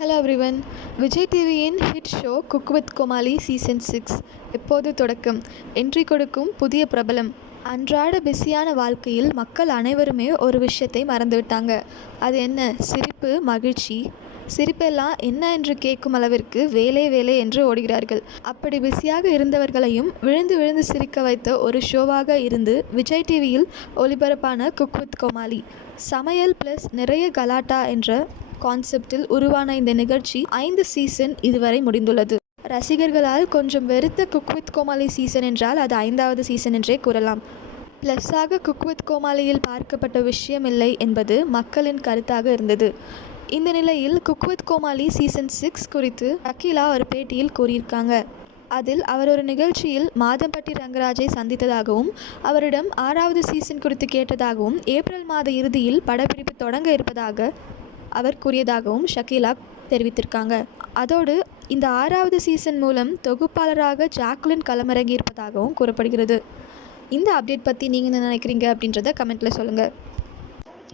Hello everyone Vijay டிவியின் hit show cook with Comali season six எப்போது தொடக்கம்? என்ட்ரி கொடுக்கும் புதிய பிரபலம். அன்றாட பிஸியான வாழ்க்கையில் மக்கள் அனைவருமே ஒரு விஷயத்தை மறந்துவிட்டாங்க. அது என்ன? சிரிப்பு மகிழ்ச்சி? சிரிப்பெல்லாம் என்ன என்று கேட்கும் அளவிற்கு வேலை வேலை என்று ஓடுகிறார்கள். அப்படி பிஸியாக இருந்தவர்களையும் விழுந்து விழுந்து சிரிக்க வைத்த ஒரு ஷோவாக இருந்து விஜய் டிவியில் ஒளிபரப்பான குக் வித் கோமாளி சமையல் ப்ளஸ் நிறைய கலாட்டா என்ற கான்செப்டில் உருவான இந்த நிகழ்ச்சி ஐந்து சீசன் இதுவரை முடிந்துள்ளது. ரசிகர்களால் கொஞ்சம் வெறுத்த குக் வித் கோமாளி சீசன் என்றால் அது ஐந்தாவது சீசன் என்றே கூறலாம். ப்ளஸ்ஸாக குக் வித் கோமாளியில் பார்க்கப்பட்ட விஷயமில்லை என்பது மக்களின் கருத்தாக இருந்தது. இந்த நிலையில் cook with Comali season six குறித்து அகிலா ஒரு பேட்டியில் கூறியிருக்காங்க. அதில் அவர் ஒரு நிகழ்ச்சியில் மாதம்பட்டி ரங்கராஜை சந்தித்ததாகவும் அவரிடம் ஆறாவது சீசன் குறித்து கேட்டதாகவும் ஏப்ரல் மாத இறுதியில் படப்பிடிப்பு தொடங்க இருப்பதாக அவர் கூறியதாகவும் ஷக்கீலா தெரிவித்திருக்காங்க. அதோடு இந்த ஆறாவது சீசன் மூலம் தொகுப்பாளராக ஜாக்லின் களமிறங்கி இருப்பதாகவும் கூறப்படுகிறது. இந்த அப்டேட் பற்றி நீங்கள் என்ன நினைக்கிறீங்க அப்படின்றத கமெண்ட்டில் சொல்லுங்கள்